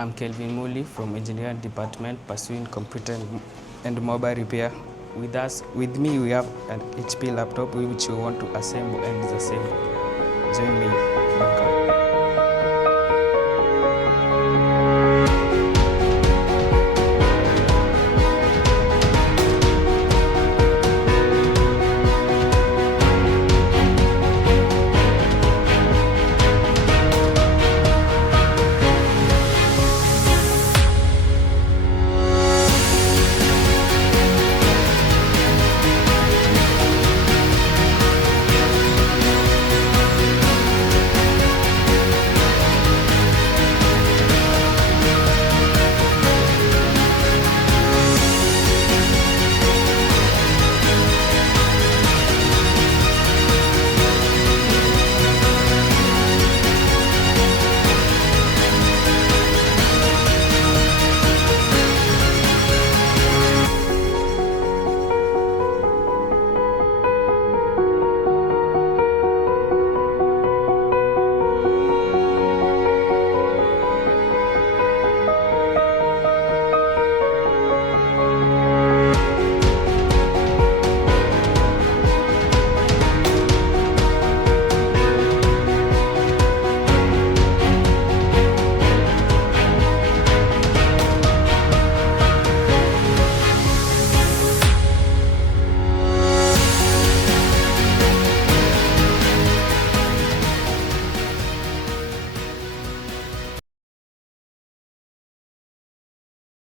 I'm Kelvin Muli from Engineering Department pursuing computer and mobile repair. With me, we have an HP laptop which we want to assemble and disassemble. Join me. Welcome.